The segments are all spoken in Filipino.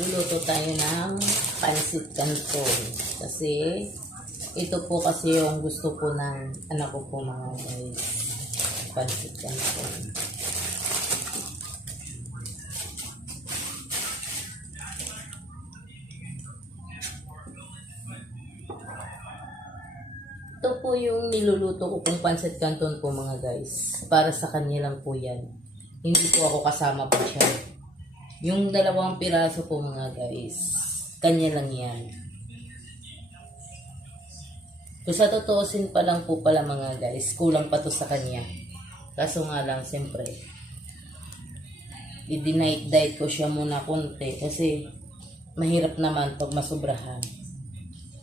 luluto tayo ng pansit canton. Kasi, ito po kasi yung gusto po ng anak ko po mga guys. Pansit canton. Ito po yung niluluto ko pong pansit canton po mga guys. Para sa kanya lang po yan. Hindi po ako kasama po siya. Yung 2 piraso po mga guys. Kanya lang yan. Kung sa tutuusin pa lang po pala mga guys, kulang pa to sa kanya. Kaso nga lang siyempre, i-diet ko siya muna konti kasi mahirap naman pag masubrahan.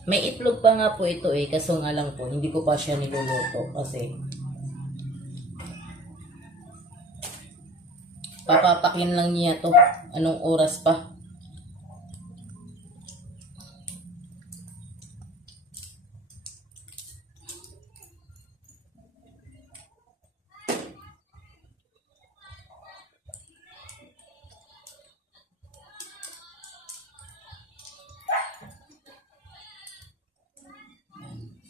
May itlog pa nga po ito kaso nga lang po, hindi ko pa siya niluluto kasi papapakin lang niya to. Anong oras pa?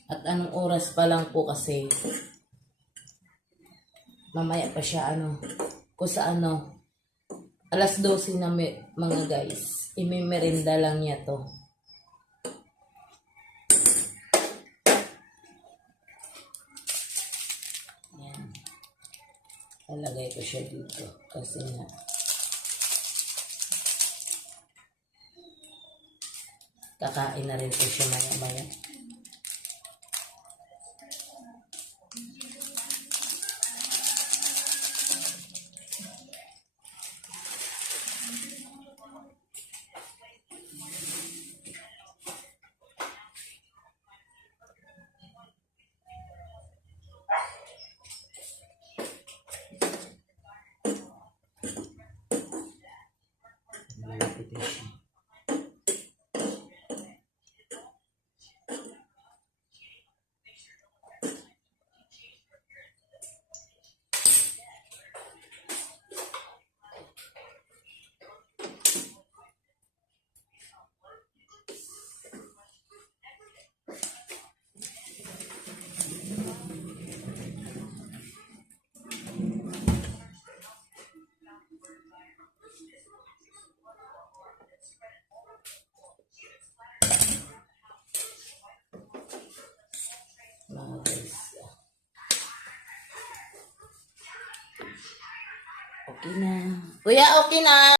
At anong oras pa lang po kasi mamaya pa siya kung sa alas 12 na mga guys, imimerenda lang niya to. Yan. Lalagay ko siya dito kasi nga kakain na rin po siya maya-maya. Mga guys, okay na. Kuya, okay na.